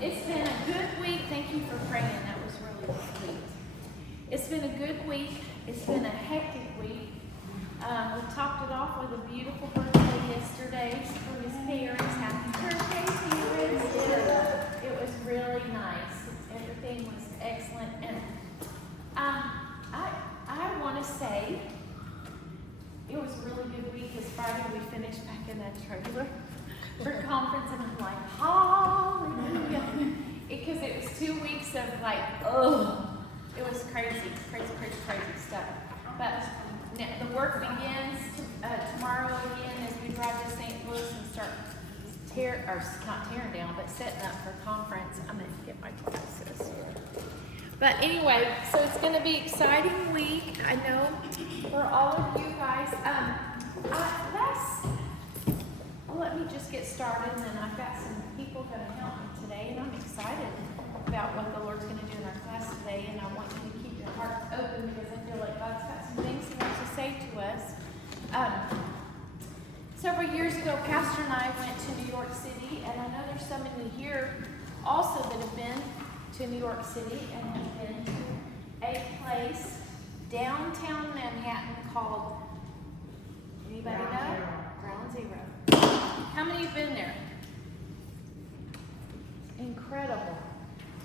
It's been a good week. Thank you for praying. That was really sweet. It's been a good week. It's been a hectic week. We topped it off with a beautiful birthday yesterday for his parents. Happy birthday, parents. It was really nice. Everything was excellent. And I want to say it was a really good week because Friday we finished back in that trailer for conference, and I'm like, hallelujah. Because it was 2 weeks of like, it was crazy stuff. But the work begins tomorrow again as we drive to St. Louis and start not tearing down, but setting up for conference. I'm going to get my glasses. But anyway, so it's going to be an exciting week, I know, for all of you guys. Let me just get started, and then I've got some people going to help me today, and I'm excited about what the Lord's going to do in our class today, and I want you to keep your hearts open because I feel like God's got some things He wants to say to us. Several years ago, Pastor and I went to New York City, and I know there's some in here also that have been to New York City and have been to a place downtown Manhattan called, anybody know? Ground Zero. How many have been there? Incredible.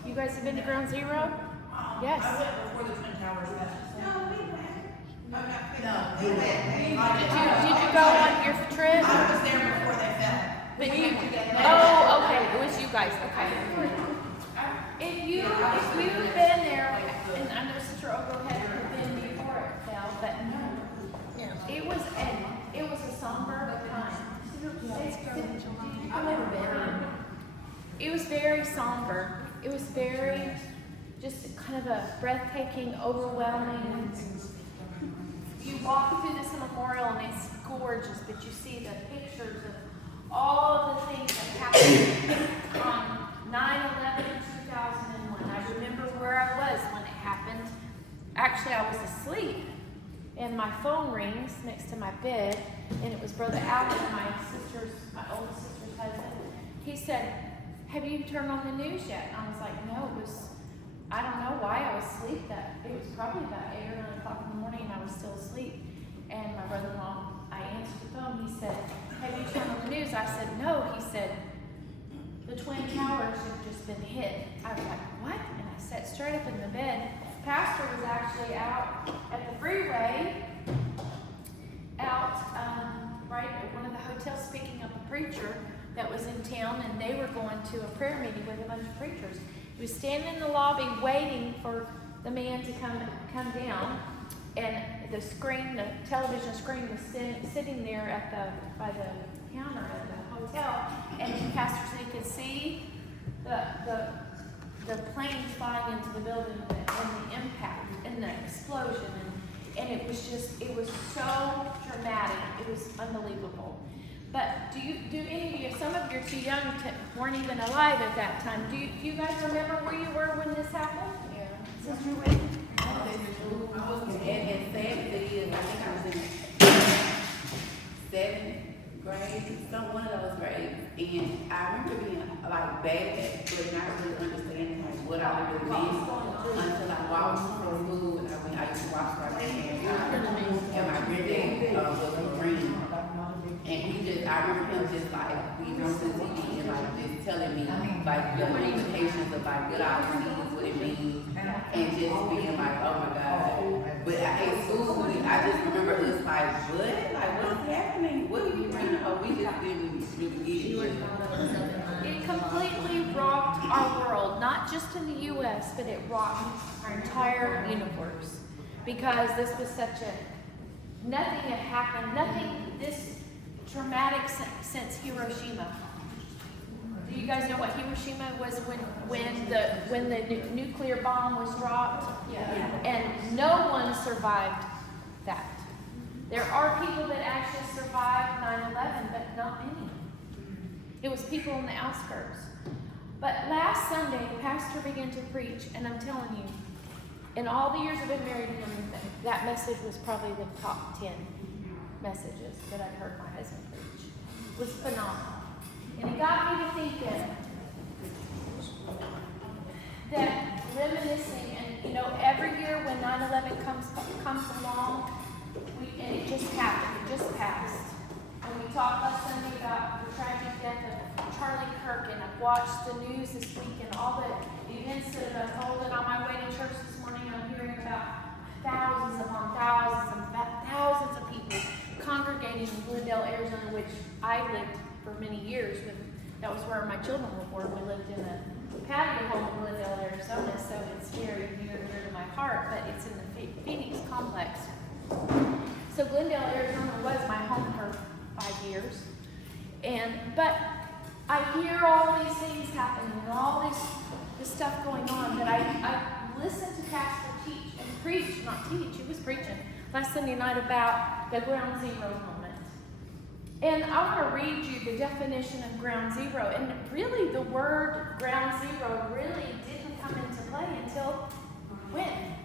You guys have been to Ground Zero? Yes. I went before the Twin Towers. Did you go on your trip? I was there before they fell. Oh, okay. It was you guys. Okay. If you've been there, and I know Sister Ogle had been before it fell, but it was a somber time. I've never been. It was very somber. It was very, just kind of a breathtaking, overwhelming. You walk through this memorial and it's gorgeous, but you see the pictures of all of the things that happened on 9/11/2001. I remember where I was when it happened. Actually, I was asleep, and my phone rings next to my bed, and it was Brother Alan, my oldest sister's husband. He said, "Have you turned on the news yet?" And I was like, "No, I don't know why I was asleep. It was probably about 8 or 9 o'clock in the morning, and I was still asleep." And my brother-in-law, I answered the phone. He said, "Have you turned on the news?" I said, "No." He said, "The Twin Towers have just been hit." I was like, "What?" And I sat straight up in the bed. Pastor was actually out at the freeway, right at one of the hotels, picking up a preacher that was in town, and they were going to a prayer meeting with a bunch of preachers. He was standing in the lobby waiting for the man to come down, and the television screen was sitting there by the counter at the hotel, and the pastor said he could see the planes flying into the building and the impact and the explosion, and it was so dramatic. It was unbelievable. But do any of you, some of you are too young, weren't even alive at that time. Do you guys remember where you were when this happened? Yeah. Sister Whitney? I was in seventh grade. I think I was in 7th grade, one of those grades. And I remember being like bad, but not really understanding like what I really meant until I walked from school and I used to watch my dad and my granddad was a Marine. And I remember him just like being on the TV and like just telling me like the implications of like what I see is what it means, and just being like, oh my God. But at school, I just remember it was like, what? Like, what's happening? What are you bringing up? We just didn't really get it. It completely rocked our world, not just in the U.S., but it rocked our entire universe, because this was nothing had happened, this traumatic since Hiroshima. Do you guys know what Hiroshima was when the nuclear bomb was dropped? Yeah. And no one survived that. There are people that actually survived 9/11, but not many. It was people in the outskirts. But last Sunday, the pastor began to preach, and I'm telling you, in all the years I've been married to him, that message was probably the top 10 messages that I've heard my husband preach. It was phenomenal. And it got me to thinking, every year when 9/11 comes along, and it just happened, it just passed. And we talked last Sunday about the tragic death of Charlie Kirk, and I've watched the news this week and all the events that have unfolded. On my way to church this morning, I'm hearing about thousands upon thousands of people congregating in Glendale, Arizona, which I lived for many years. That was where my children were born. We lived in a patio home in Glendale, Arizona, so it's very near to my heart, but it's in the Phoenix complex. So Glendale, Arizona was my home for 5 years. But I hear all these things happening and all this stuff going on that I listened to Pastor teach and preach, not teach, he was preaching last Sunday night about the ground zero moment. And I want to read you the definition of ground zero. And really the word ground zero really didn't come into play until when?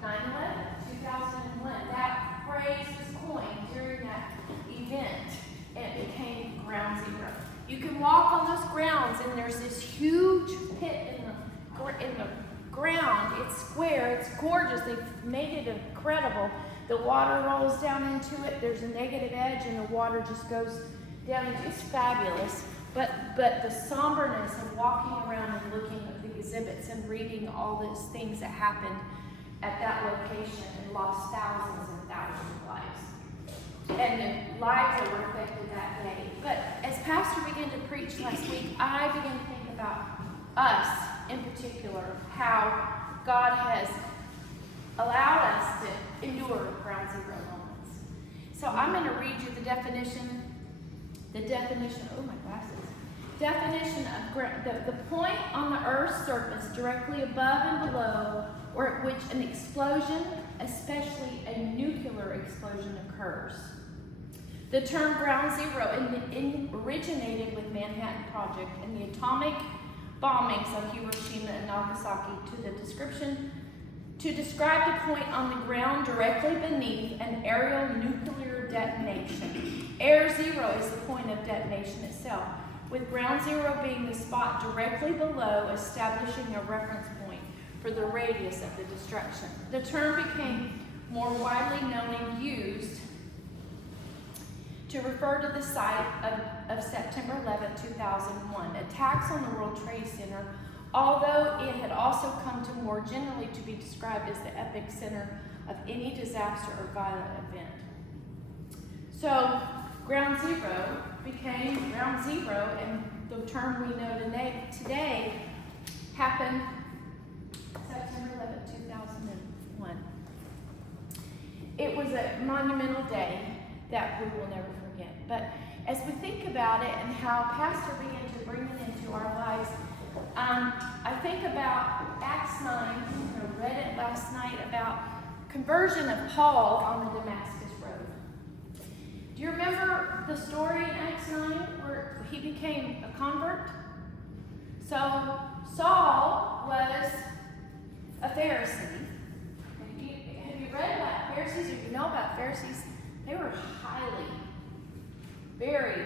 9/11, 2001. That phrase was coined during that event, and it became ground zero. You can walk on those grounds, and there's this huge pit in the ground. It's square, it's gorgeous. They've made it incredible. The water rolls down into it. There's a negative edge, and the water just goes down into it. It's fabulous. But the somberness of walking around and looking at the exhibits and reading all those things that happened at that location and lost thousands and thousands of lives. And the lives that were affected that day. But as Pastor began to preach last week, I began to think about us in particular, how God has allowed us to endure ground zero moments. So I'm going to read you the definition, oh my glasses. Definition of the point on the Earth's surface directly above and below, or at which an explosion, especially a nuclear explosion, occurs. The term ground zero originated with Manhattan Project and the atomic bombings of Hiroshima and Nagasaki to describe the point on the ground directly beneath an aerial nuclear detonation. Air zero is the point of detonation itself, with ground zero being the spot directly below, establishing a reference point for the radius of the destruction. The term became more widely known and used to refer to the site of September 11, 2001, attacks on the World Trade Center, although it had also come to more generally to be described as the epicenter of any disaster or violent event. So, ground zero became ground zero, and the term we know today happened September 11, 2001. It was a monumental day that we will never forget. But as we think about it and how Pastor began to bring it into our lives, I think about Acts 9, I read it last night, about conversion of Paul on the Damascus Road. Do you remember the story in Acts 9 where he became a convert? So Saul was a Pharisee. Have you read about Pharisees? Or you know about Pharisees? They were very,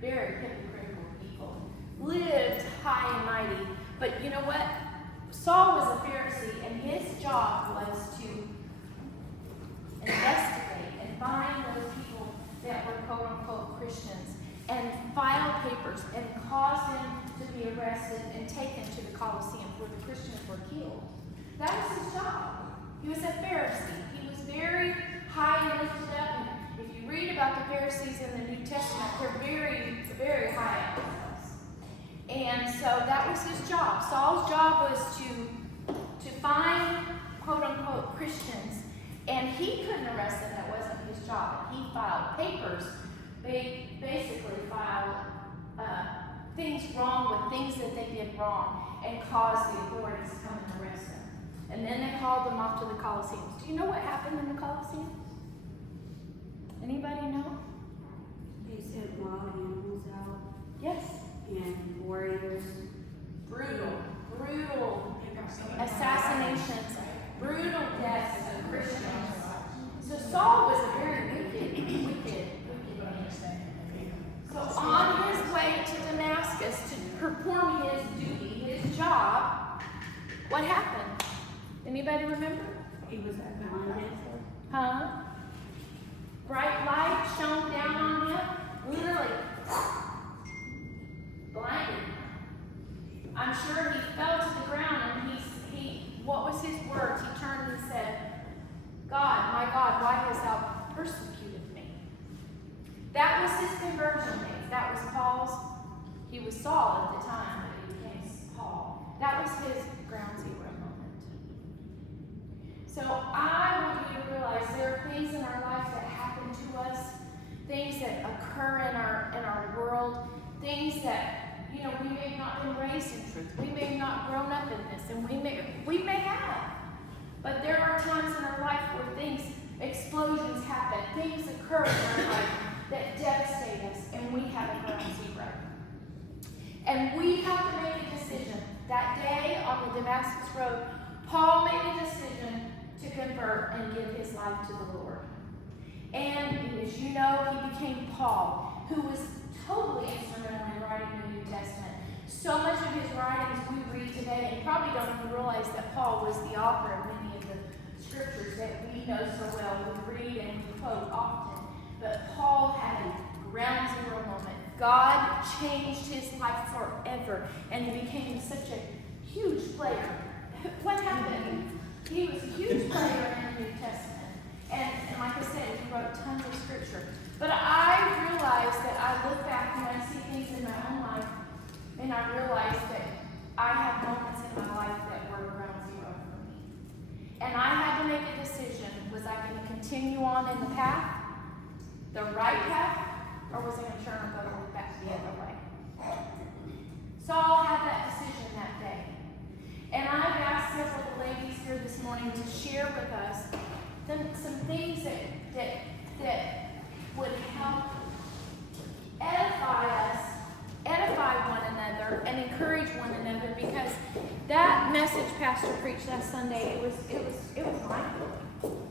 very hypocritical people. Lived high and mighty. But you know what? Saul was a Pharisee, and his job was to investigate and find those people that were quote-unquote Christians and file papers and cause them to be arrested and taken to the Colosseum where the Christians were killed. That was his job. He was a Pharisee. He was very high and lifted up. And if you read about the Pharisees in the New Testament, they're very, very high up themselves. And so that was his job. Saul's job was to find quote-unquote Christians, and he couldn't arrest them. That wasn't his job. He filed papers. They basically filed things wrong with things that they did wrong and caused the authorities to come and arrest them. And then they called them off to the Colosseum. Do you know what happened in the Colosseum? Anybody know? They sent wild animals out Yes. and warriors. Brutal assassinations, brutal deaths of Christians. So Saul was a very wicked man. So on his way to Damascus to perform his duty, his job, what happened? Anybody remember? He was blinded. Huh? Bright light shone down on him, literally blinded. I'm sure he fell to the ground and what was his words? He turned and said, God, my God, why hast thou persecuted me? That was his conversion days. That was Paul's. He was Saul at the time, but he became Paul. That was his ground zero moment. So I want you to realize there are things in our life that happen to us, things that occur in our world, things that we may have not been raised in truth. We may have not grown up in this, and we may have. But there are times in our life where explosions happen, things occur in our life that devastate us, and we have a ground zero. And we have to make a decision. That day on the Damascus Road, Paul made a decision to convert and give his life to the Lord. And as you know, he became Paul, who was totally instrumental in writing the New Testament. So much of his writings we read today, and probably don't even realize that Paul was the author of many of the scriptures that we know so well, we read and we quote often. But Paul had a ground zero moment. God changed his life forever, and he became such a huge player. What happened? He was a huge player in the New Testament. And like I said, he wrote tons of scripture. But I realize that I look back and I see things in my own life, and I realize that I have moments in my life that were ground zero for me. And I had to make a decision. Was I going to continue on in the path, the right path, or was I going to turn and go back the other way? Saul had that decision that day. And I've asked several of the ladies here this morning to share with us some things that would help edify one another, and encourage one another, because that message Pastor preached last Sunday, it was mind-blowing.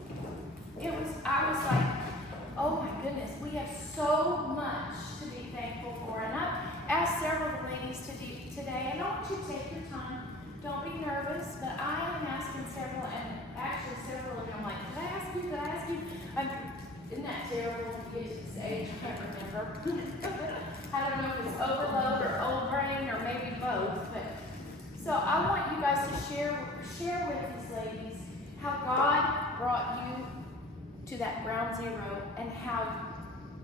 I was like, oh my goodness, we have so much to be thankful for. And I asked several of the ladies today, and I want you to take your time. Don't be nervous, but I am asking several, and actually several of them, I'm like, could I ask you? Isn't that terrible to get to this age? I can't remember. I don't know if it's overload or old brain or maybe both. But so I want you guys to share with these ladies how God brought you to that ground zero, and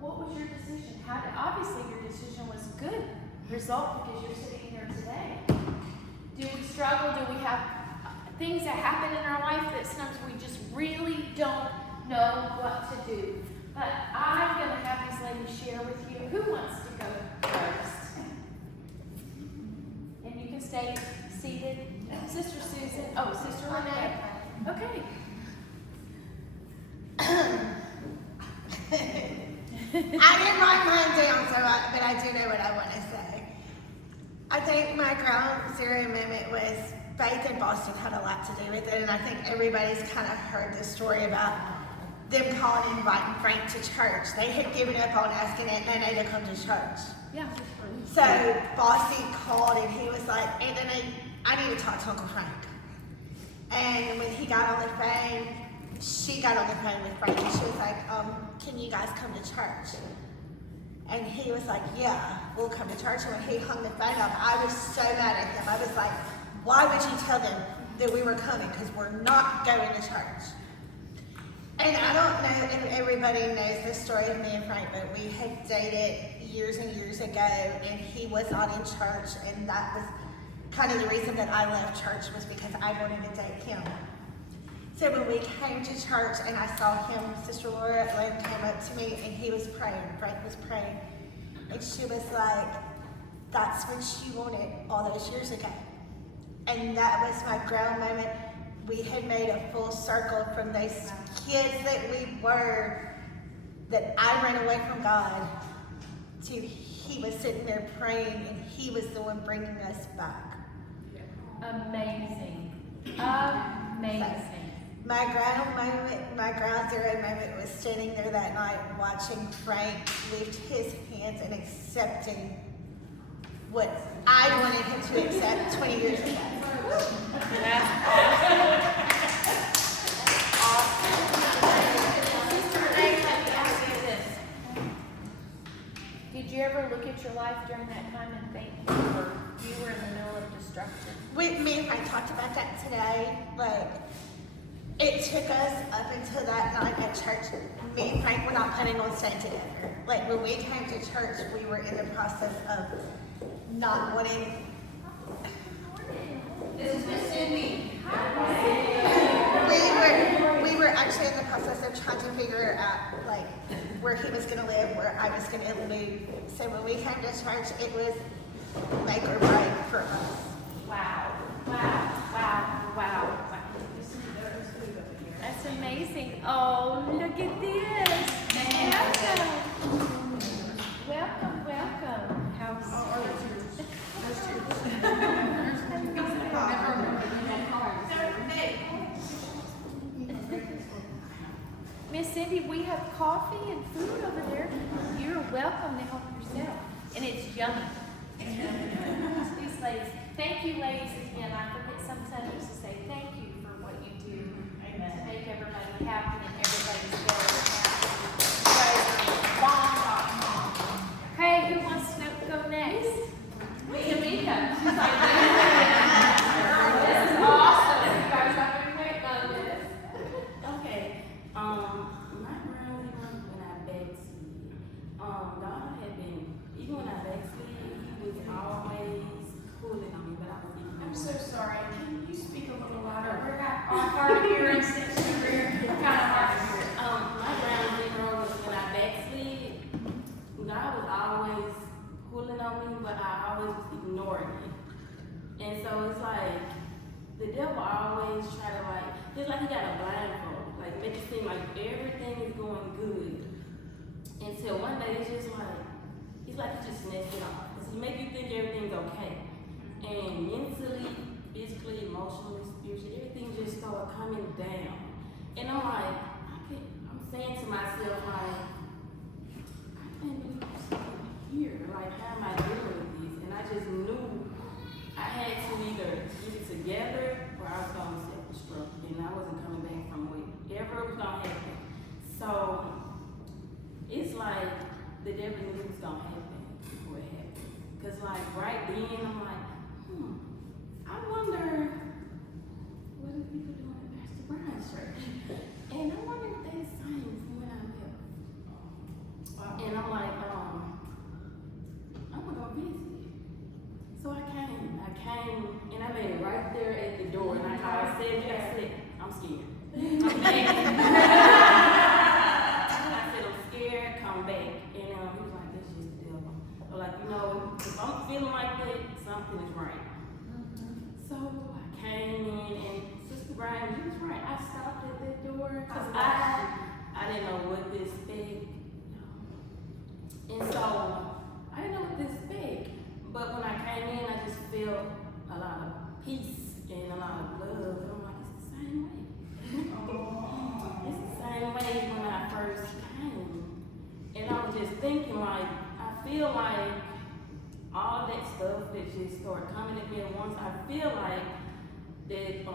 what was your decision? Obviously your decision was good result, because you're sitting here today. Do we struggle? Do we have things that happen in our life that sometimes we just really don't know what to do? But I'm going to have these ladies share with you. Who wants to go first? And you can stay seated. Sister Susan. Oh, Sister Renee. Okay. I didn't write mine down, but I do know what I want to say. I think my ground zero moment was Faith in Boston had a lot to do with it, and I think everybody's kind of heard the story about them calling and inviting Frank to church. They had given up on asking Aunt Nene to come to church. Yeah. So Bossy called, and he was like, Aunt Nene, I need to talk to Uncle Frank. And when he got on the phone, she got on the phone with Frank, and she was like, can you guys come to church? And he was like, yeah, we'll come to church. And when he hung the phone up, I was so mad at him. I was like, why would you tell them that we were coming? Because we're not going to church. And I don't know if everybody knows the story of me and Frank, but we had dated years and years ago, and he was not in church, and that was kind of the reason that I left church, was because I wanted to date him. So when we came to church and I saw him, Sister Laura Lynn came up to me and he was praying, Frank was praying, and she was like, that's what she wanted all those years ago. And that was my ground moment. We had made a full circle from those kids that we were, that I ran away from God, to he was sitting there praying, and he was the one bringing us back. Amazing. Amazing. My ground zero moment was standing there that night watching Frank lift his hands and accepting what I wanted him to accept 20 years ago. That's awesome. enjoyed your life during that time, and thank you for, you were in the middle of destruction. Me and Frank talked about that today. Like, it took us up until that night at church. Me and Frank were not planning on staying together. Like, when we came to church, we were in the process of not wanting. This is Miss Cindy. We were actually in the process of trying to figure out, like, where he was going to live, where I was going to move. So when we came to church, it was make or break for us. Wow, wow, wow, wow, wow. That's amazing. Oh, look at this. Welcome. Welcome, welcome. Miss Cindy, we have coffee and food over there. You're welcome to help yourself. And it's yummy. These ladies. Thank you, ladies, again. I forget sometimes to say thank you for what you do to make everybody happy and everybody's better happy. You guys are bomb. Hey, who wants to go next? Tamika. She's like, this is awesome. You guys have been waiting on this. Okay, my grandmother, when I backslid, God had been, even when I backslid, he was always pulling on me, but I was ignoring. I'm so sorry. Can you speak a little louder? We're hard of hearing since you were kind of hard to hear. My grandmother was when I backslid, God was always pulling on me, but I always was ignoring it. And so it's like, the devil always try to like, it's like he got a blindfold, like make it seem like everything is going good. Until one day it's just like he just snatched it off. Because he make you think everything's okay. And mentally, physically, emotionally, spiritually, everything just started coming down. And I'm like, I'm saying to myself, like, I can't believe I'm still here. Like, how am I dealing with this? And I just knew I had to either get it together or I was going to self-destruct. And I wasn't coming back from whatever was going to happen. So, it's like the devil knew it was going to happen before it happened. Because, like, right then, I'm like, I wonder what are people doing at Pastor Brian's church? And I wonder if they the same from when I left. And I'm like, I'm gonna go visit. So I came, and I made it right there at the door. And I said, I'm scared. I'm back. I said, I'm scared, come back. And he was like, that's just the devil. Or like, if I'm feeling like that, something is right. So I came in, and Sister Brian, you was right. I stopped at that door because I didn't know what to expect. And so I didn't know what to expect. But when I came in, I just felt a lot of peace and a lot of love. And I'm like, it's the same way. It's the same way when I first came. And I was just thinking, like, I feel like all that stuff that just started coming at me at once, I feel like that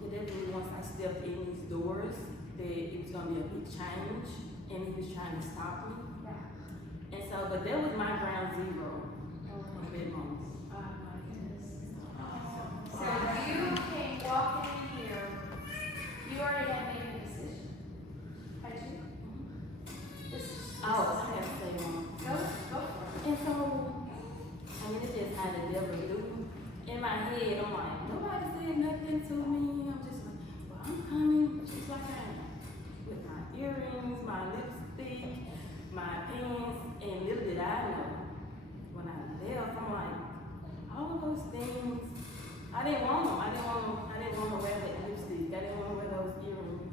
the devil, once I stepped in these doors, that it was gonna be a big change, and he was trying to stop me. And so, but that was my ground zero at that moment. So you came walking in here, you already had made a decision. Had you? I have to say one. Go for it. And so, I mean, it's just how the devil do. In my head, I'm like, nobody said nothing to me. I'm just like, well, I'm coming just like I am. With my earrings, my lipstick, my pants, and little did I know, when I left, I'm like, all of those things, I didn't want them. I didn't want to wear that lipstick. I didn't want to wear those earrings.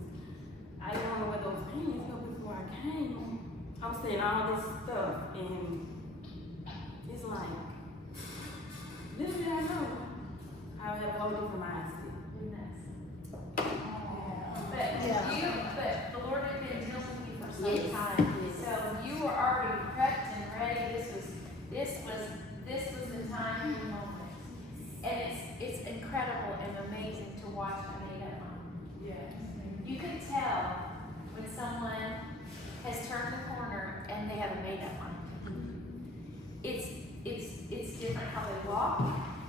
I didn't want to wear those pants. But before I came, I'm saying all this stuff, and it's like, little did I know, I would have a whole different mindset. But the Lord had been dealing with you for some time. So you were already prepped and ready. This was the time and moment. And it's incredible and amazing to watch a made-up mom. Yes. You can tell when someone has turned the corner and they have a made-up mind. It's different how they walk,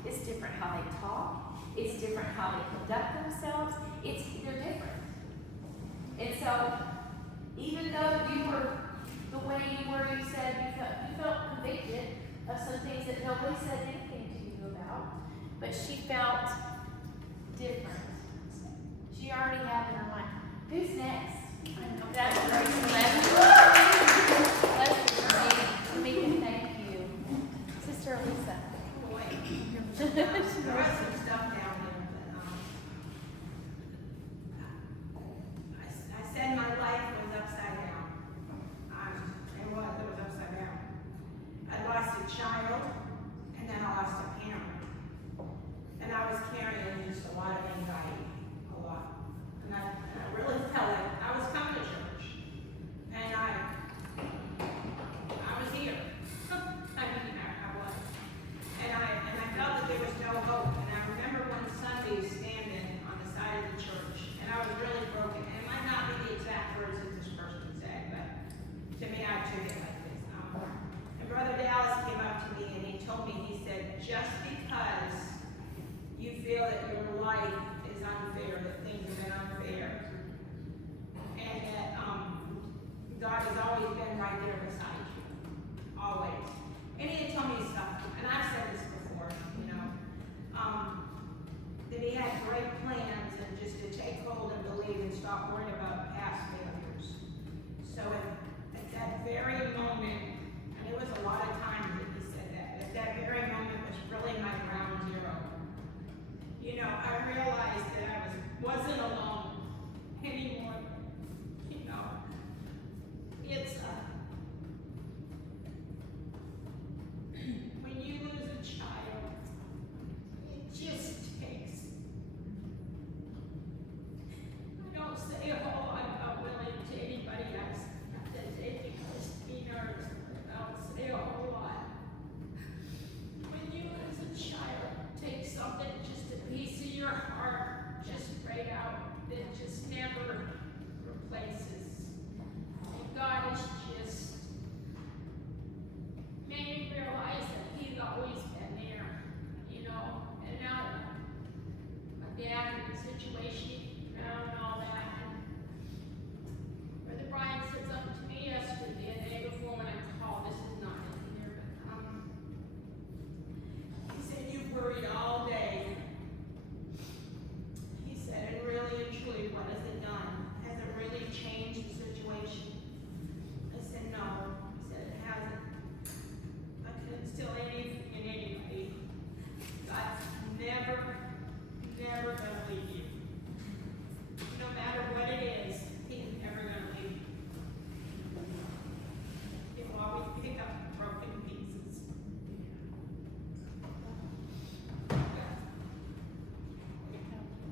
it's different how they talk, it's different how they conduct themselves, they're different. And so, even though you were the way you were, you said you felt convicted of some things that nobody said anything to you about, but she felt different. She already had in her mind. Who's next? That's great. Leslie, thank you. Sister Lisa. There was some stuff down there that, I said my life was upside down. It was upside down. I lost a child, and then I lost a parent. And I was carrying just a lot of anxiety, a lot. And I really felt like I was coming to church. And I was here. I was. And I felt that there was no hope. And I remember one Sunday standing on the side of the church, and I was really broken. And it might not be the exact words that this person said, but to me, I took it like this. And Brother Dallas came up to me and he told me, he said, just because you feel that your life is unfair, that things have been unfair, and that God has always been right there beside you, always. And he had told me stuff, and I've said this before, you know, that he had great plans and just to take hold and believe and stop worrying about past failures. So at that very moment, and it was a lot of times that he said that, at that very moment was really my ground zero. You know, I realized that I wasn't alone anymore. You know, it's when you lose a child, it just takes. I don't say a whole lot about Willie to anybody else. Not that they because he nervous, but I don't say a whole lot. When you lose a child, take something just a piece of your heart, just right out, that just never replaces. And God has just made me realize that He's always been there, you know. And now, my dad and the situation, and all that. And Brother Brian said something to me yesterday, the day before when I called. This is not in here, but he said, "You worried all day." He said, "And really and truly, what has it done? Has it really changed the situation?" I said, "No." He said, "It hasn't. I can instill anything in anybody. God's never gonna leave you. No matter what it is, He's never gonna leave you. He will always pick up the broken pieces."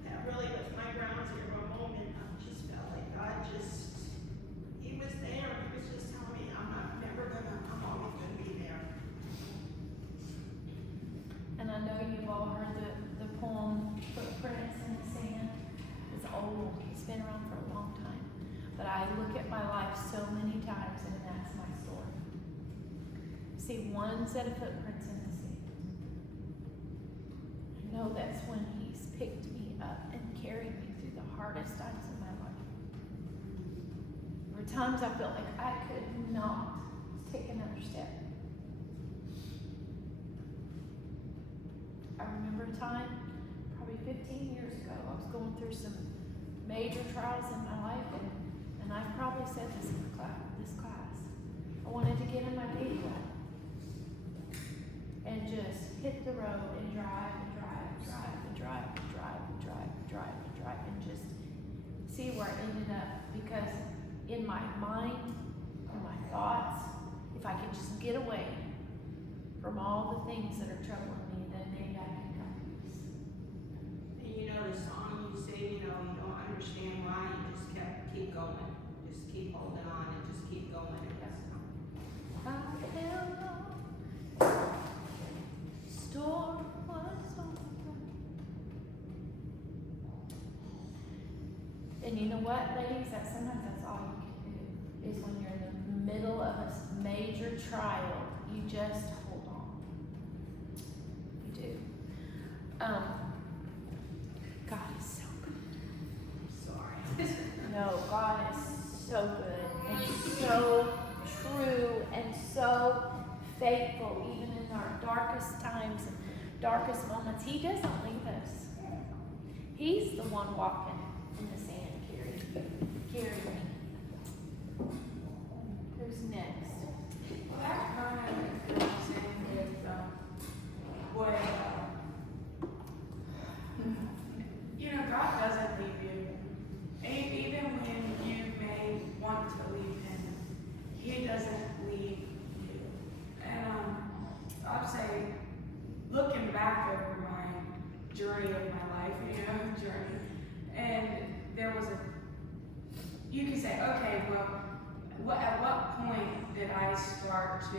That really was my ground zero moment. I just felt like God He was there. He was just telling me, I'm always gonna be there. And I know you've all heard the poem Footprints in the Sand. It's old, it's been around for a long time. But I look at my life so many times and that's my story. See one set of footprints in the sand. I know that's when He's picked me up and carried me through the hardest times of my life. There were times I felt like I could not take another step. I remember a time, probably 15 years ago, I was going through some major trials in my life, and I probably said this in this class. I wanted to get in my vehicle and just hit the road and drive and just see where I ended up. Because in my mind, in my thoughts, if I could just get away from all the things that are troubling me, then maybe I can come to peace. And you know the song you say, you don't understand why, you just keep going. Just keep holding on and just keep going. I held on, storm was over. And you know what, ladies? Sometimes that's all you can do, is when you're in the middle of a major trial, you just hold God is so good. Sorry. No, God is so good and so true and so faithful, even in our darkest times and darkest moments. He doesn't leave us. He's the one walking in the sand, carrying me. Who's next? That kind of goes in with what God doesn't leave you. Even when you may want to leave Him, He doesn't leave you. And I'd say, looking back over my journey of my life, journey, and there was you can say, okay, well, at what point did I start to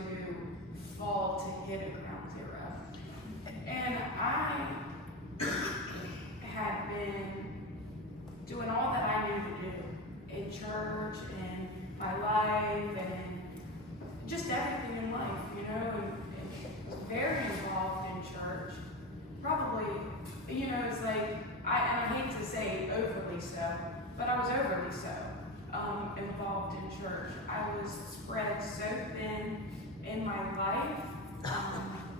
fall to hit a ground zero? And I had been doing all that I knew to do in church and my life and just everything in life, and very involved in church. Probably, it's like, I hate to say overly so, but I was overly so involved in church. I was spread so thin in my life,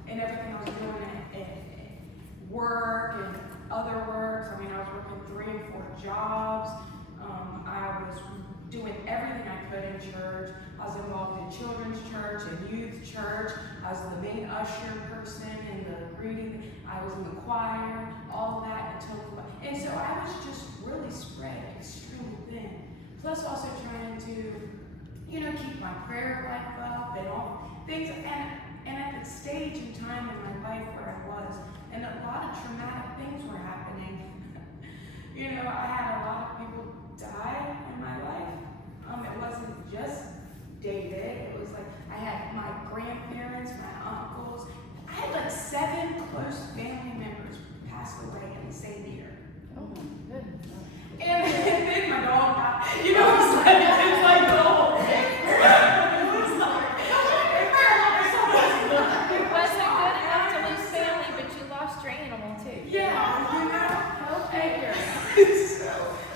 and everything I was doing at work and other works. I was working 3 and 4 jobs. I was doing everything I could in church. I was involved in children's church and youth church. I was the main usher person in the greeting. I was in the choir, all that until, and so I was just really spread extremely thin. Plus also trying to, keep my prayer life up and all things. And at the stage and time in my life where I was, and a lot of traumatic things were happening. I had a lot of people die in my life. It wasn't just David. It was like I had my grandparents, my uncles. I had like 7 close family members pass away in the same year. Oh my goodness. And then my dog died. It's like the whole thing. It wasn't good enough to lose family, but you lost your animal too. Yeah, Go figure. So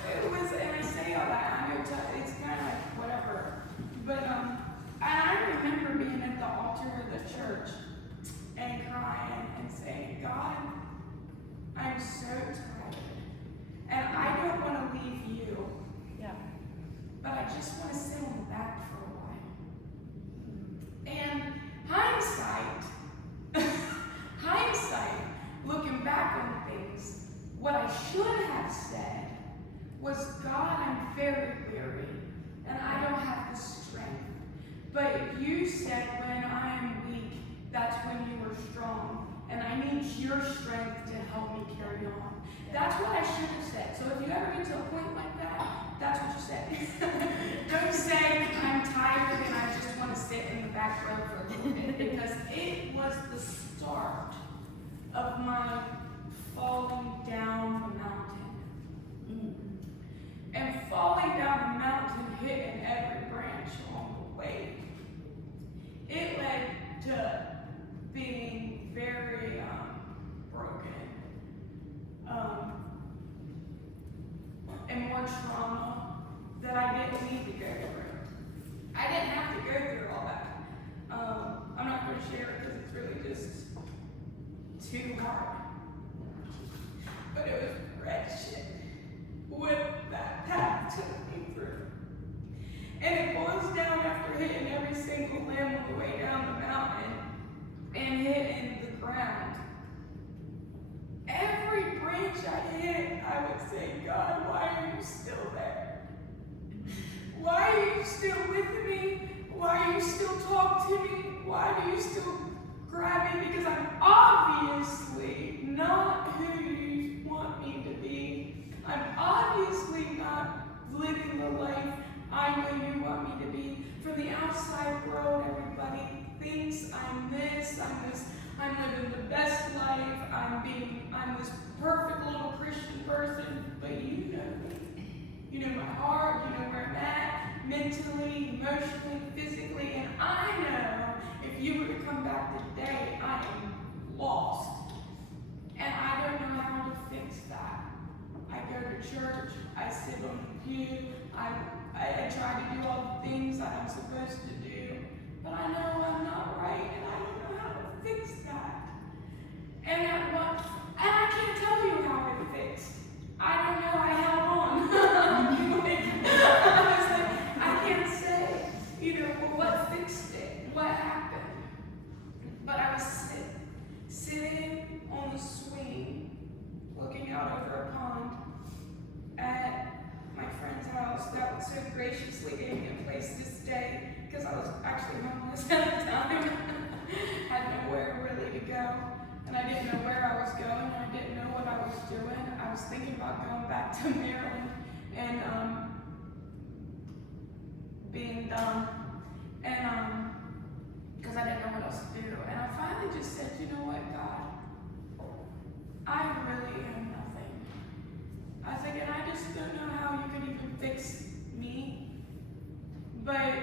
it was, and I say all that, I know it's kind of like whatever. But I remember being at the altar of the church and crying and saying, God, I'm so tired. And I don't want to leave you. Yeah. But I just want to sit on the back for a while. And hindsight, looking back on things, what I should have said was, God, I'm very weary, and I don't have the strength. But you said when I am weak, that's when you are strong, and I need your strength to help me carry on. That's what I should have said. So if you ever get to a point like that, that's what you say. Don't say, I'm tired and I just want to sit in the back row for a little bit, because it was the start of my falling down the mountain. And falling down the mountain, hitting every branch along the way. It led to being very broken. And more trauma that I didn't need to go through. I didn't have to go through all that. I'm not going to share it because it's really just too hard. But it was wretched what that path took me through. And it boils down after hitting every single limb on the way down the mountain and hitting the ground. Every branch I hit, I would say, God, why are you still there? Why are you still with me? Why do you still talk to me? Why do you still grab me? Because I'm obviously not who you want me to be. I'm obviously not living the life I know you want me to be. From the outside world, everybody thinks I'm this, I'm living the best life, I'm this perfect little Christian person, but you know me. You know my heart, you know where I'm at, mentally, emotionally, physically, and I know if you were to come back today, I am lost. And I don't do. I try to do all the things that I'm supposed to do, but I know I'm not right, and I don't know how to fix that. And I can't tell you how it fixed. I don't know. I held on. I was like, I can't say, well, what fixed it? What happened? But I was sitting on the swing, looking out over a pond at my friend's house that so graciously gave me a place to stay because I was actually homeless at the time. Had nowhere really to go, and I didn't know where I was going. I didn't know what I was doing. I was thinking about going back to Maryland and being dumb, and because I didn't know what else to do. And I finally just said, you know what, God, I really am nothing. I was like, and I just don't know how you could even fix me, but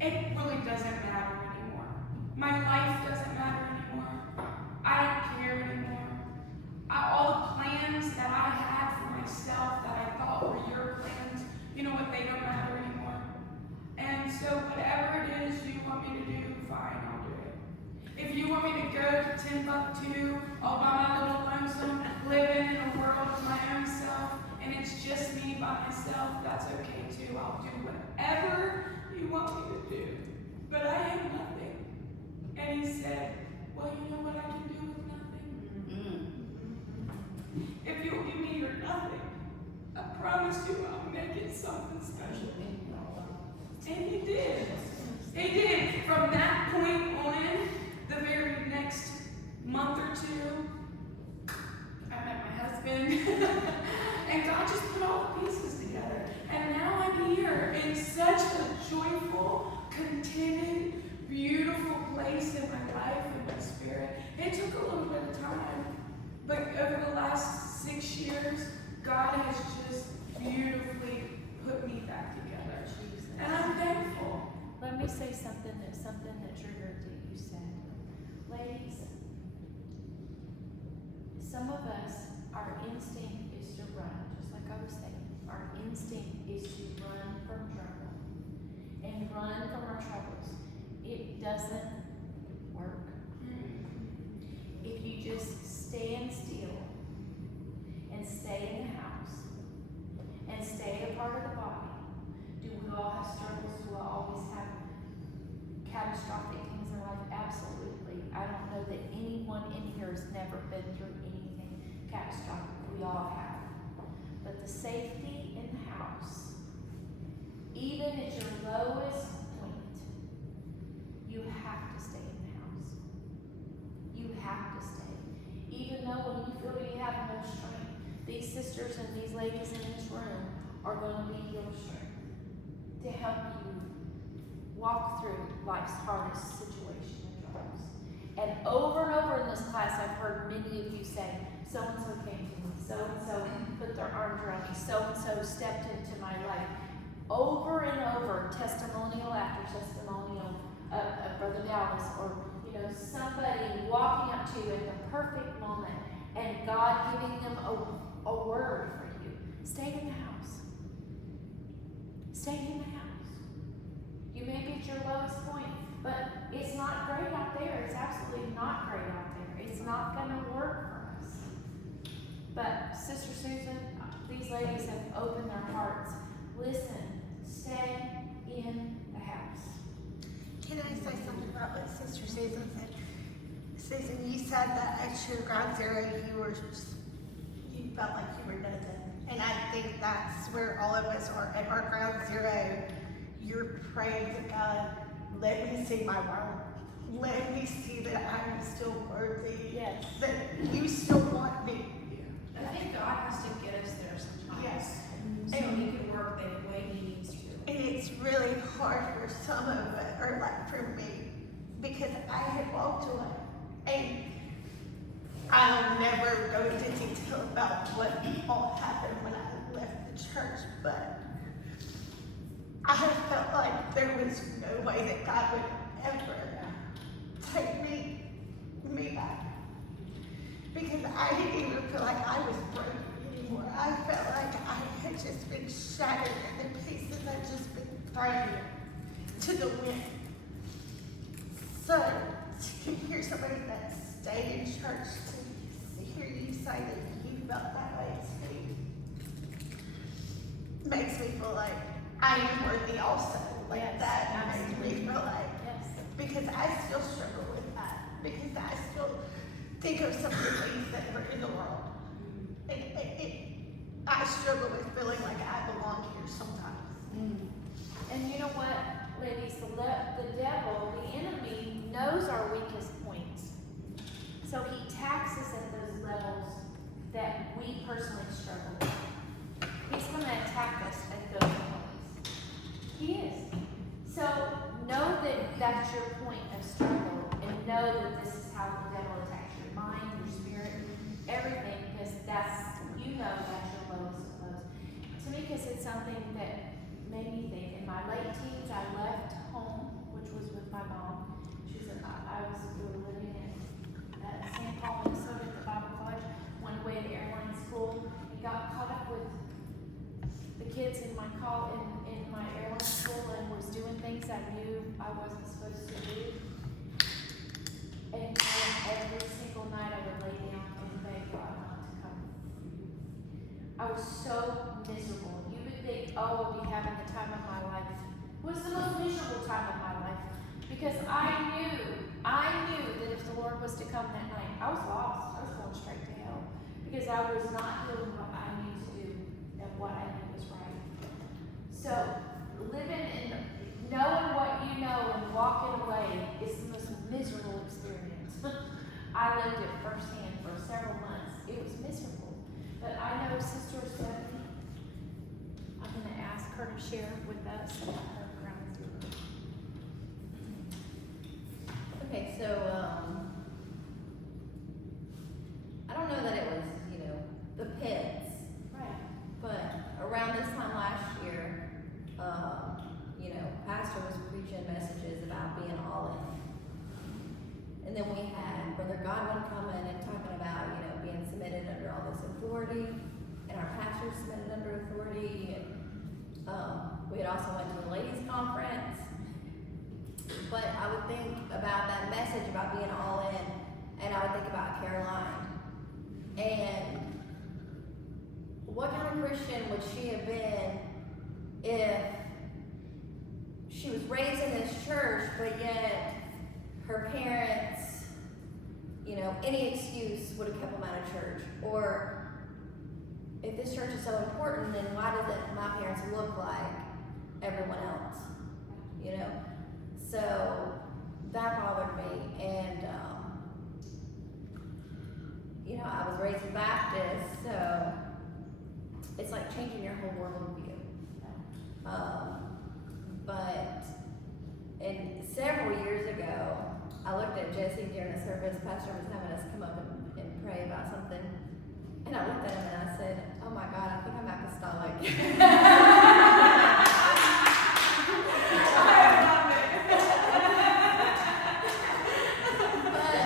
it really doesn't matter anymore. My life doesn't matter anymore. I don't care anymore. All the plans that I had for myself that I thought were your plans, you know what, they don't matter anymore. And so whatever it is you want me to do, fine, I'll do it. If you want me to go to Timbuktu all by my little lonesome, living in a world of my own self, and it's just me by myself, that's okay too. I'll do whatever you want me to do. But I am nothing. And he said, well, you know what I can do with nothing? If you'll give me your nothing, I promise you I'll make it something special. And he did. He did. From that point on, the very next month or two, I met my husband. And God just put all the pieces together. And now I'm here in such a joyful, contented, beautiful place in my life and my spirit. It took a little bit of time, but over the last 6 years, God has just beautifully put me back together. And I'm thankful. Let me say something that triggered that you said. Ladies, some of us, our instinct is to run, just like I was saying. Our instinct is to run from trouble and run from our troubles. It doesn't work. If you just stand still and stay in the house and stay a part of the body, do we all have struggles? Do we always have catastrophic things in life? Absolutely. I don't know that anyone in here has never been through anything catastrophic. We all have. But the safety in the house, even at your lowest point, you have to stay in the house. You have to stay. Even though when you feel you have no strength, these sisters and these ladies in this room are going to be your strength to help you walk through life's hardest situation and trials. And over in this class, I've heard many of you say, so-and-so came to me, so-and-so put their arms around me, so-and-so stepped into my life. Over and over, testimonial after testimonial of Brother Dallas, or somebody walking up to you at the perfect moment, and God giving them a word for you. Stay in the house. Stay in the house. You may be at your lowest point, but it's not great out there. It's absolutely not great out there. It's not going to work for us. But Sister Susan, these ladies have opened their hearts. Listen, stay in the house. Can I say something about what Sister Susan said? Susan, you said that at your ground zero, you felt like you were nothing. And I think that's where all of us are. At our ground zero, you're praying to God, let me see my worth. Let me see that I am still worthy. Yes. That you still want me. And I think God has to get us there sometimes. Yes. So He can work the way He needs to. And it's really hard for some of it, or like for me, because I had walked away. And I'll never go into detail about what all happened when I left the church, but I felt like there was no way that God would ever take me back. Because I didn't even feel like I was broken anymore. I felt like I had just been shattered and the pieces had just been thrown to the wind. So to hear somebody that stayed in church, to hear you say that you felt that way too, makes me feel like I am worthy also. Like Yes, that makes me feel like, Yes. because I still struggle with that. Because I still think of some of the things that were in the world. I struggle with feeling like I belong here sometimes. And you know what, ladies, the devil, the enemy, knows our weakest points. So he attacks us at those levels that we personally struggle with. He's going to attack us at those points. He is. So know that that's your point of struggle, and know that this is how the devil attacks your mind, your spirit, everything, because that's, that's your lowest of lows. Tamika said something that made me think. In my late teens, I left home, which was with my mom. She said, we were living at St. Paul, Minnesota at the Bible College, went away to airline school, and got caught up with the kids in my airline school, and was doing things I knew I wasn't supposed to do. And every single night I would lay down and beg God not to come. I was so miserable. You would think, oh, I'll be having the time of my life. It was the most miserable time of my life. Because I knew that if the Lord was to come that night, I was lost. I was going straight to hell. Because I was not doing what I knew to do and what I knew was right. So, living in, knowing what you know and walking away is the most miserable experience. I lived it firsthand for several months. It was miserable. But I know Sister Stephanie, I'm going to ask her to share with us about her ground zero. Okay, so, I don't know that it was, the pits, Right. but around this time last year, Pastor was preaching messages about being all in. And then we had Brother Godwin coming and talking about, being submitted under all this authority, and our pastor submitted under authority, and we had also went to the ladies' conference. But I would think about that message about being all in, and I would think about Caroline. And what kind of Christian would she have been if she was raised in this church, but yet her parents, any excuse would have kept them out of church? Or if this church is so important, then why doesn't my parents look like everyone else? So that bothered me. And, I was raised Baptist, so it's like changing your whole worldview. But several years ago, I looked at Jesse during the service. Pastor was having us come up and pray about something. And I looked at him and I said, oh my God, I think I'm apostolic. But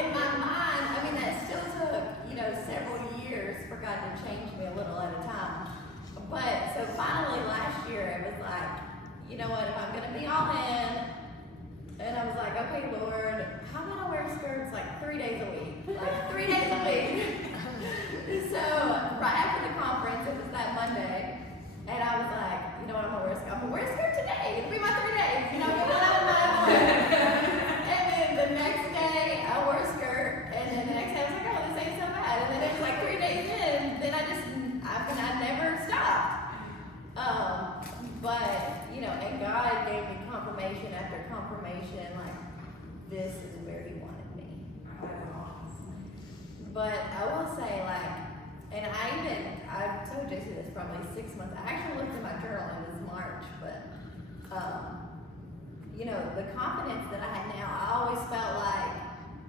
in my mind, that still took, several years for God to change me a little at a time. But so finally last year, it was like, you know what, if I'm going to be all in, and I was like, okay, Lord, how about I wear skirts like 3 days a week? Like 3 days a week. So right after the conference, it was that Monday, and I was like, you know what, I'm going to wear a skirt today. It'll be my 3 days. And then the next day, I wore a skirt, and then the next day I was like, oh, this ain't so bad. And then it was like 3 days in, then I never stopped. But, and God gave me confirmation after confirmation, like, this is where He wanted me. But I will say, and I told Jesse this probably 6 months, I actually looked in my journal, and it was March, but, the confidence that I had now, I always felt like,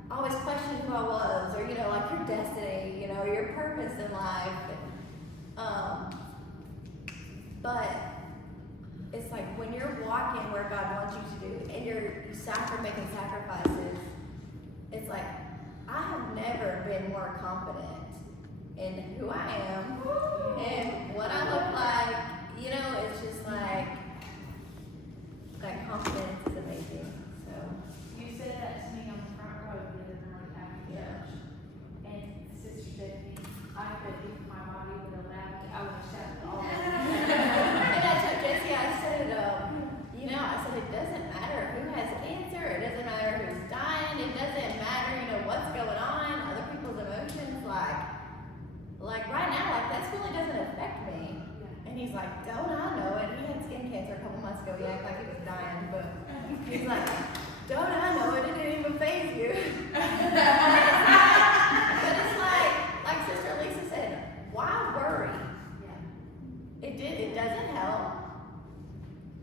I always questioned who I was, or, like your destiny, your purpose in life. But it's like when you're walking where God wants you to do, and you're making sacrifices, it's like, I have never been more confident in who I am and what I look like. You know, it's just like that confidence is amazing. So You said that to me on the front row the other night after Yeah. church. And Sister Stephanie, I bet if my body would allow me, I would have shouted all over. and I told Jesse, I said, you know, I said it doesn't matter who has cancer, it doesn't matter who's dying, it doesn't matter, you know, what's going on, other people's emotions, like right now, like that really doesn't affect me. And he's like, don't I know it? He had skin cancer a couple months ago. He acted like he was dying, but he's like, don't I know it? It didn't even faze you. But it's like Sister Lisa said, why worry? It doesn't help.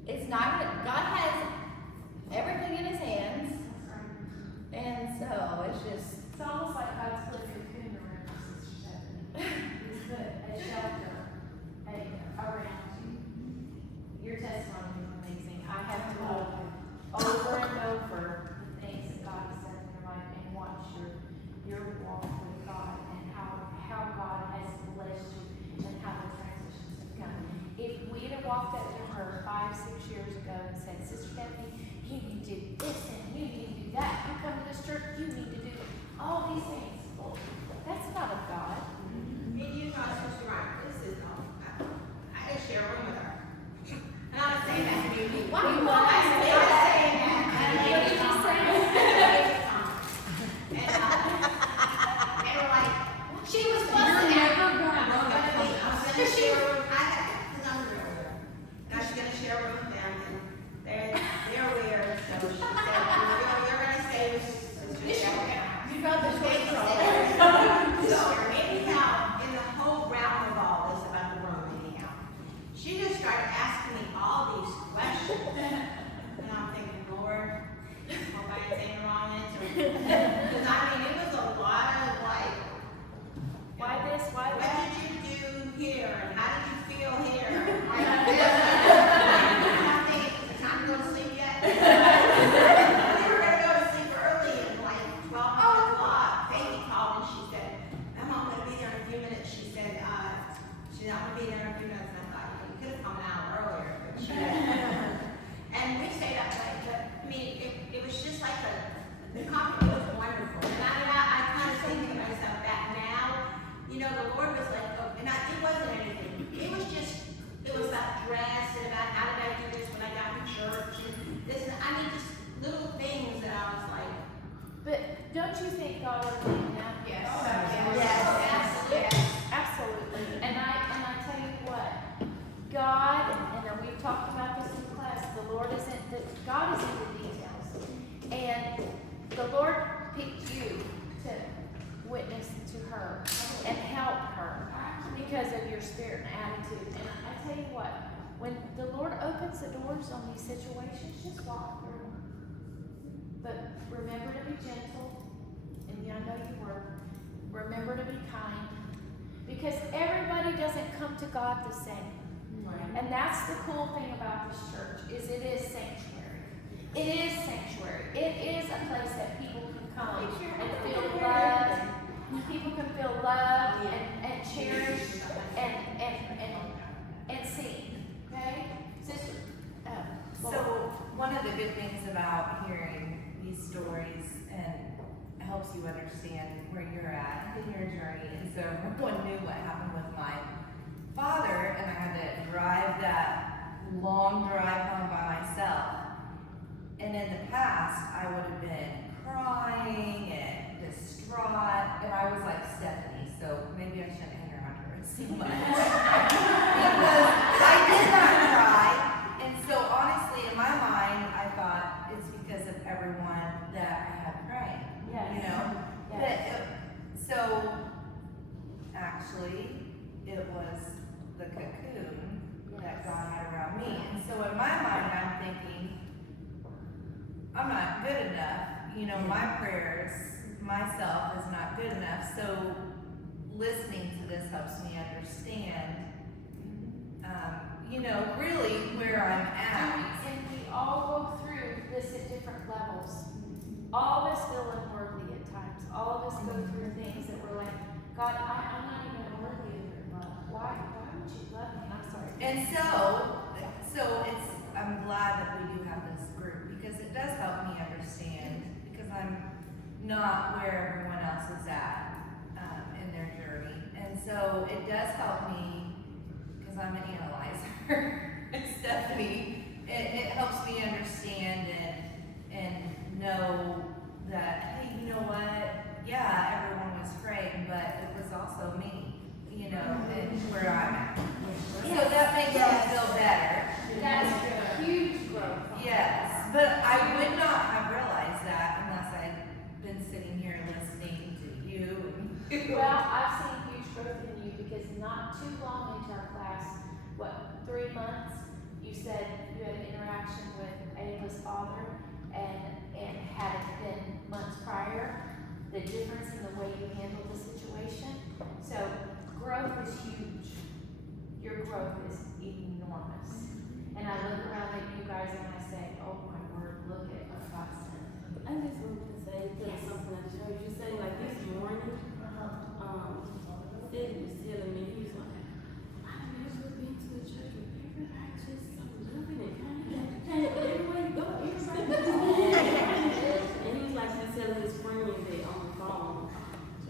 It's not gonna, God has everything in his hands. And so it's just, It's almost like God's put a cocoon around you, Sister Stephanie. He's put a shelter around you. Your testimony is amazing. I have told over and over the things that God has done in your life and watch your walk with God and how God has blessed you and how the transitions have come. If we had walked up to her 5-6 years ago and said, Sister Stephanie, you need to do this and you need to do that. You come to this church, you need to do all these things. Well, that's not of God. And you know, Sister Ryan, this is, I just share a room with her. And I'm not saying that to be mean. why do you I'm want not to say saying that? that. What did you say? And they were like, she was You're fussing at never me. gonna I'm run gonna from be, I'm us. gonna share a room, because I'm real with her. Now she's gonna share a room with them, and they're weird, so she said, you're gonna stay with Sister Stephanie. You got the They short can straw. say so anyhow, in the whole realm of all this about the room, anyhow, she just started asking me all these questions. And I'm thinking, Lord, hope I didn't say the wrong answer. Because I mean, it was a lot of like, Why this? Why what that? did you do here? And how did you feel here? Like this. And I'm thinking, is it time to go to sleep yet? We were gonna go to sleep early and like 12 o'clock. Baby called and she said, Mom, I'm gonna be there in a few minutes. She said, she's not gonna be there in a few minutes. And I thought, you could have come an hour earlier, but she didn't. And we stayed up late, but I mean, it was just like the company was wonderful. And I kind of think to myself that now, you know, the Lord was like, oh, and it wasn't anything. It was about dress and about how did I do this when I got to church and this, and I mean, just little things that I was like, But don't you think God ordained that? Yes. yes, Absolutely. And I tell you what, God, and we've talked about this in class, God is in the details. And the Lord picked you to witness to her and help her because of your spirit and attitude. And I tell you what, when the Lord opens the doors on these situations, just walk through them. But remember to be gentle, and I know you were. Remember to be kind, because everybody doesn't come to God the same. And that's the cool thing about this church, is it is sanctuary. It is sanctuary. It is a place that people can come and feel loved. People can feel loved and cherished and seen. Okay? Sister, So one of the good things about hearing these stories and helps you understand where you're at in your journey. And so everyone knew what happened with my father, and I had to drive that long drive home by myself. And in the past, I would have been crying and distraught, and I was like Stephanie, so maybe I shouldn't hang around her so much. Because I did not cry, and so honestly, in my mind, I thought it's because of everyone that I had praying, you know? Yes. So actually, it was the cocoon that God had around me. And so in my mind, I'm thinking, I'm not good enough. You know, my prayers, myself is not good enough. So listening to this helps me understand, you know, really where I'm at. And we all go through this at different levels. All of us feel unworthy at times. All of us go through things that we're like, God, I'm not even And so I'm glad that we do have this group because it does help me understand because I'm not where everyone else is at in their journey. And so it does help me because I'm an analyzer. And Stephanie, it helps me understand and know that, hey, you know what? Yeah, everyone was praying, but it was also me, you know, and where I'm at. So that makes me feel better. That's huge growth. Yes, but I would not have realized that unless I'd been sitting here listening to you. Well, I've seen huge growth in you because not too long into our class, 3 months, you said you had an interaction with Ayla's father and had it been months prior, the difference in the way you handled the situation. So growth is huge. Your growth is enormous. And I look around at you guys and I say, oh my word, look at what God said. I just wanted to say something at the church. You said like this morning, Sid was telling me, he was like, I've never been to a church where everybody just so loving and kind everywhere you go, everybody and he was like, he's telling his friend that on the phone,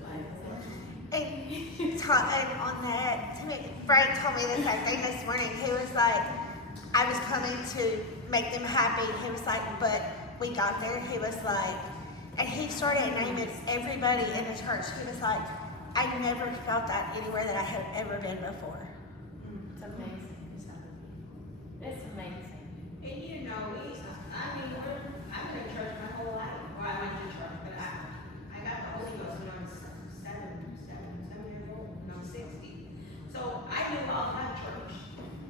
like, And on that, Frank told me the same thing this morning. He was like, I was coming to make them happy. He was like, but we got there. He was like, and he started naming everybody in the church. He was like, I never felt that anywhere that I had ever been before. It's amazing. It's amazing. And you know, I've been in church my whole life. Well, I went to church, but I got the Holy Ghost when I was 7 years old, when I was 60. So I knew all about church.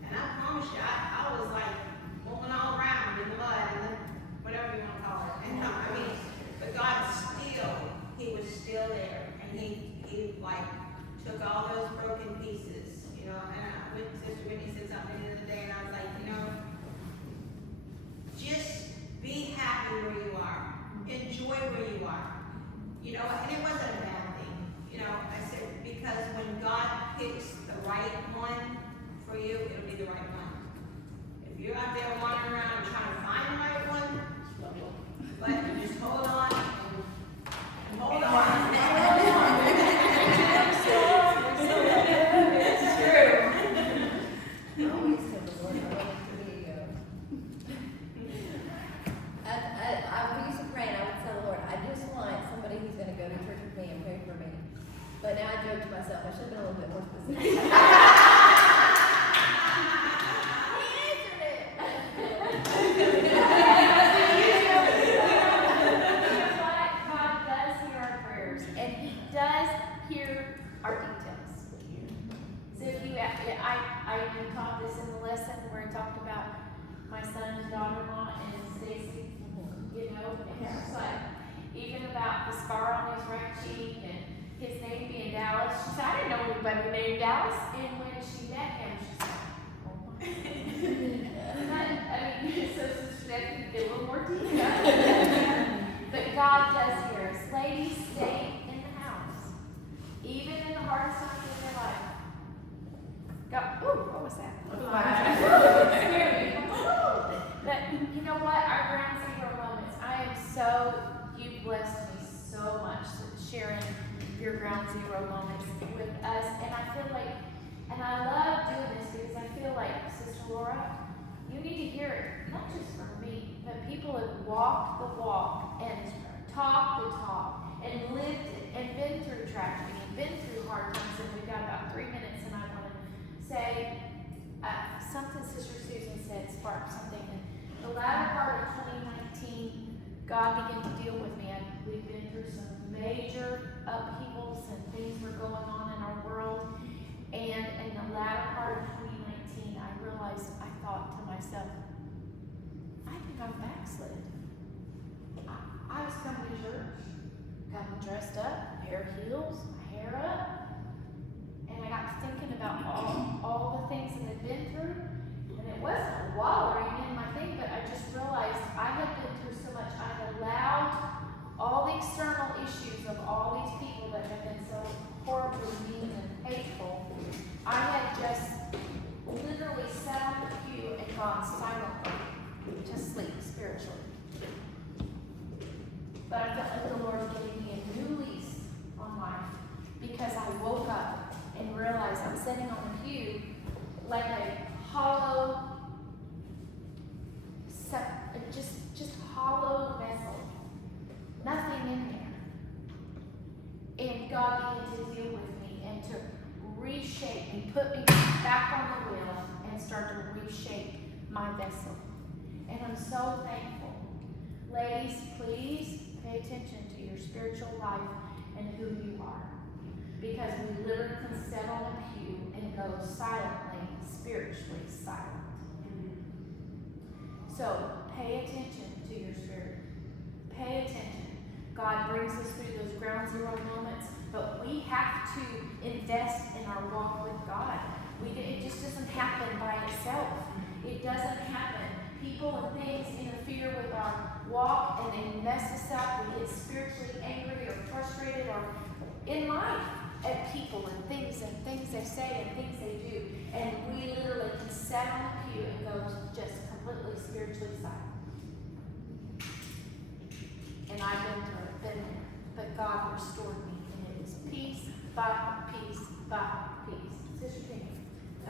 And I promise you, I was like moving all around in the mud and whatever you want to call it. And I mean, but God he was still there. And he like took all those broken pieces, you know, and Sister Whitney said something the other day and I was like, you know, just be happy where you are. Enjoy where you are. You know, and it wasn't a bad thing. You know, I said, because when God picks the right one for you, it'll be the right one. If you're out there wandering around trying to find the right one, but you just hold on and hold on. It's true. I always tell the Lord, I want it to be, I used to pray and I would tell the Lord, I just want somebody who's going to go to church with me and pray for me. But now I joke to myself, I should have been a little bit more specific. God does hear our prayers, and He does hear our details. So if you, I even taught this in the lesson where I talked about my son and daughter-in-law and Stacy, you know, and it was like, even about the scar on his right cheek and his name being Dallas. She said, I didn't know anybody named Dallas. And when she met him, she's like, oh my. I mean, so Sister Stephanie did a little more detail. But God does hear us. Ladies, stay in the house. Even in the hardest times of your life. God, ooh, what was that? Scared me. But you know what? Our ground zero moments. I am so, you blessed me so much sharing your ground zero moments with us. And I feel like, and I love doing this because I feel like, Sister Laura, you need to hear it, not just from me, but people have walked the walk and talked the talk and lived it and been through tragedy and been through hard times. And we've got about 3 minutes, and I want to say something Sister Susan said sparked something. In the latter part of 2019, God began to deal with me. We've been through some major upheavals and things were going on in our world. And in the latter part of 2019, I realized, I thought to myself, I think I'm backslid. I was coming to church, got dressed up, pair of heels, my hair up, and I got thinking about all the things that I'd been through. And it wasn't wallowing in my thing, but I just realized I had been through so much. I had allowed all the external issues of all these people that have been so horribly mean and hateful. I had just literally because I woke up and realized I'm sitting on a pew like a hollow, just hollow vessel. Nothing in there. And God began to deal with me and to reshape me, put me back on the wheel and start to reshape my vessel. And I'm so thankful. Ladies, please pay attention to your spiritual life and who you are. Because we literally can sit on a pew and go silently, spiritually silent. So pay attention to your spirit. Pay attention. God brings us through those ground zero moments, but we have to invest in our walk with God. It just doesn't happen by itself. It doesn't happen. People and things interfere with our walk and they mess us up. We get spiritually angry or frustrated or in life at people and things they say and things they do. And we literally can sit on the pew and go just completely spiritually silent. And I've been there. But God restored me. And it was piece by piece by piece. Sister Tina.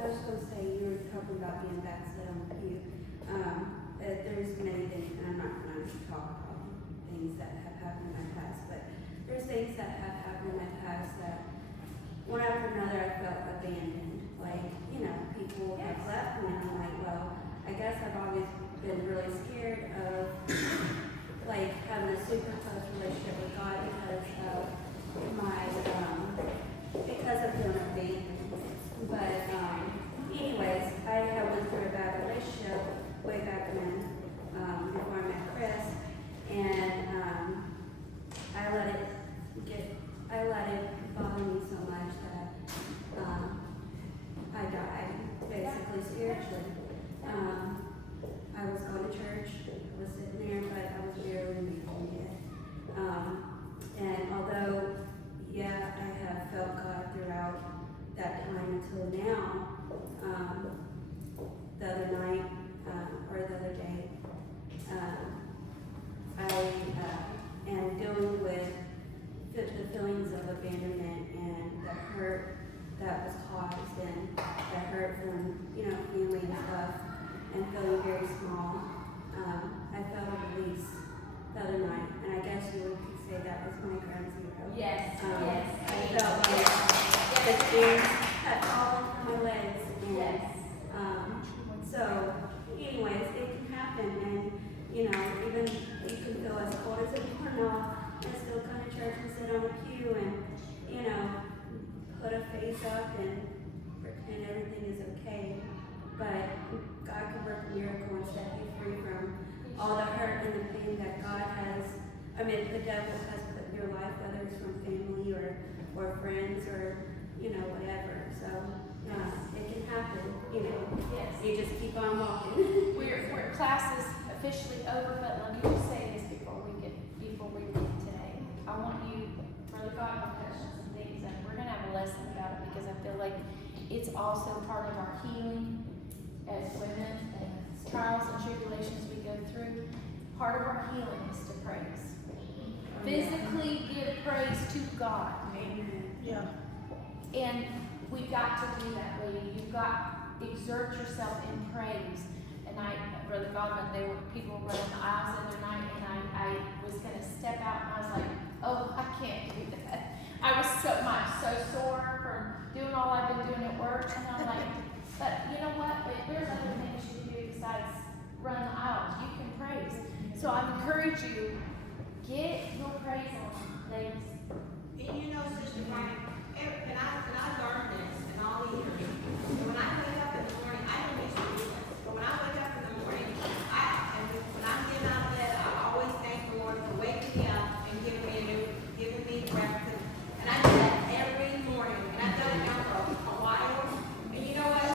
I was going to say, you were talking about being backslid on the pew. There's many things, and I'm not going to talk about things that have happened in my past, but there's things that have happened in my past that one after another I felt abandoned. Like, people have left me, and I'm like, well, I guess I've always been really scared of, like, having a super close relationship with God because of because of feeling abandoned. But, anyways, I went through a bad relationship way back when, before I met Chris, and I let it bother me so much that I died, basically spiritually. I was going to church, I was sitting there, but I was barely making it. And although, yeah, I have felt God throughout that time until now, the other night, or the other day, I am dealing with the feelings of abandonment and the hurt that was caused and the hurt from, family and stuff, and feeling very small. I felt a release the other night, and I guess you would say that was my ground zero. Yes. I felt like the tears had fallen from my legs. And, so, anyways, it can happen, and even you can feel as cold as a doorknob and still come to church and sit on a pew and put a face up and pretend everything is okay. But God can work a miracle and set you free from all the hurt and the pain that the devil has put in your life, whether it's from family or friends or whatever. So. It can happen, Yes. You just keep on walking. We're class is officially over, but let me just say this before we leave today. I want you, Brother God, to touch on some things, and we're gonna have a lesson about it because I feel like it's also part of our healing as women and trials and tribulations we go through. Part of our healing is to praise. Physically give praise to God. Amen. Yeah. And we've got to do that, lady. You've got to exert yourself in praise. And Brother Godwin, people were running the aisles the other night, and I was going to step out, and I was like, oh, I can't do that. I was so sore from doing all I've been doing at work, and I'm like, but you know what? There's other things you can do besides run the aisles. You can praise. So I encourage you, get your praise on, ladies. And Sister Brian, and I